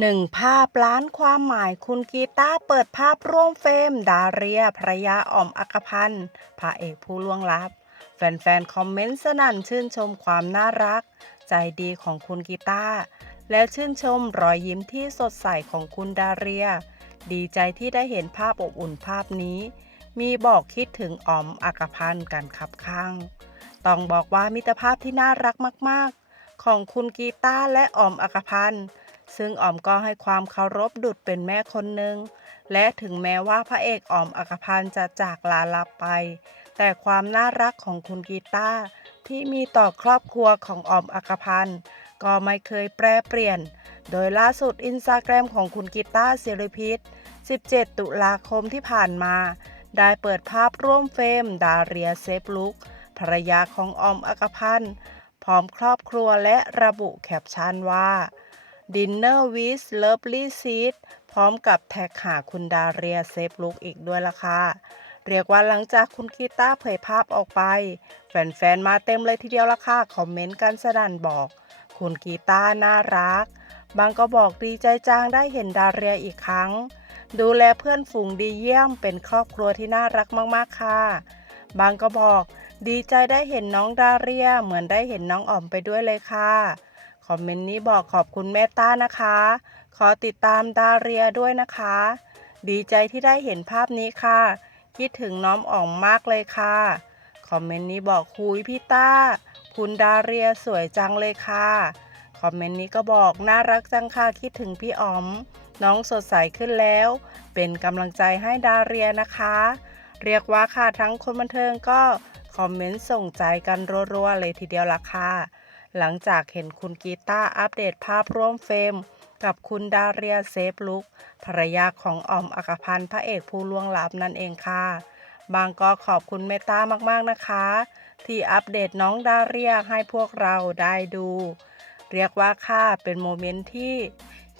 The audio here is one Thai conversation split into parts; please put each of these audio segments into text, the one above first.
หนึ่งภาพล้านความหมายคุณกีตาเปิดภาพร่วมเฟรมดาเรียภรยาอ่อมอักพันธ์พระเอกผู้ล่วงลับ แฟนๆ คอมเมนต์สนั่นชื่นชมความน่ารัก ใจดีของคุณกีตาและชื่นชมรอยยิ้มที่สดใสของคุณดาเรีย ดีใจที่ได้เห็นภาพอบอุ่นภาพนี้ มีบอกคิดถึงอ๋อมอักพันธ์กันขับข้าง ต้องบอกว่ามิตรภาพที่น่ารักมาก ๆ ของคุณกีตาและอ๋อมอักพันธ์ ซึ่งออมก็ให้ความเคารพดุดเป็นแม่คนหนึ่ง และถึงแม้ว่าพระเอกออมอักพันจะจากลาลับไป แต่ความน่ารักของคุณกีตาร์ที่มีต่อครอบครัวของออมอักพันก็ไม่เคยแปรเปลี่ยน โดยล่าสุดอินสตาแกรมของคุณกีตาร์ศิริพิษ17 ตุลาคมที่ผ่านมา ได้เปิดภาพร่วมเฟรมดาเรียเซฟลุกภรรยาของออมอักพันพร้อมครอบครัวและระบุแคปชั่นว่า Dinner with Lovely Seed พร้อมกับแท็กหาคุณดาเรียเซฟลุกอีกด้วยล่ะค่ะ เรียกว่าหลังจากคุณกีตาร์เผยภาพออกไป แฟนๆ มาเต็มเลยทีเดียวล่ะค่ะ คอมเมนต์กันสนั่นบอก คุณกีตาร์น่ารัก บางก็บอกดีใจจังได้เห็นดาเรียอีกครั้ง ดูแลเพื่อนฝูงดีเยี่ยมเป็นครอบครัวที่น่ารักมากๆค่ะ บางก็บอก ดีใจได้เห็นน้องดาเรียเหมือนได้เห็นน้องอ๋อมไปด้วยเลยค่ะ คอมเมนต์นี้บอกขอบคุณแม่ต้านะคะ ขอติดตามดาเรียด้วยนะคะ ดีใจที่ได้เห็นภาพนี้ค่ะ คิดถึงน้องอ๋อมมากเลยค่ะ คอมเมนต์นี้บอกคุยพี่ต้า คุณดาเรียสวยจังเลยค่ะ คอมเมนต์นี้ก็บอกน่ารักจังค่ะคิดถึงพี่อ๋อม น้องสดใสขึ้นแล้ว เป็นกำลังใจให้ดาเรียนะคะ เรียกว่าค่ะทั้งคนบันเทิงก็คอมเมนต์ส่งใจกันรัวๆเลยทีเดียวละค่ะ หลังจากเห็นคุณกีตาร์อัปเดตภาพร่วมเฟรม กับคุณดาเรียเซฟลุกภรรยาของออมอักพันธ์พระเอกผู้ล่วงลับนั่นเองค่ะ บางก็ขอบคุณเมตตามากๆนะคะ ที่อัปเดตน้องดาเรียให้พวกเราได้ดู เรียกว่าค่ะ เป็นโมเมนต์ที่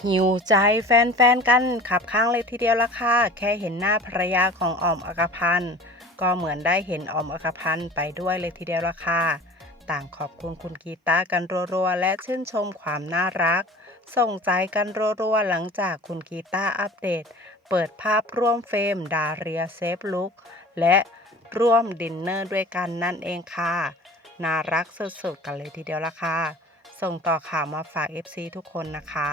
หิวใจแฟนๆกันขับข้างเลยทีเดียวละค่ะ แค่เห็นหน้าภรรยาของออมอักพันธ์ก็เหมือนได้เห็นออมอักพันธ์ไปด้วยเลยทีเดียวละค่ะ ต่างขอบคุณคุณกีตาร์กันรัวๆ และชื่นชมความน่ารัก ส่งใจกันรัวๆ หลังจากคุณกีตาร์อัปเดต เปิดภาพร่วมเฟรมดาเรียเซฟลุกและร่วมดินเนอร์ด้วยกันนั่นเองค่ะ น่ารักสุดๆ กันเลยทีเดียวละค่ะ ส่งต่อข่าวมาฝาก FC ทุกคนนะคะ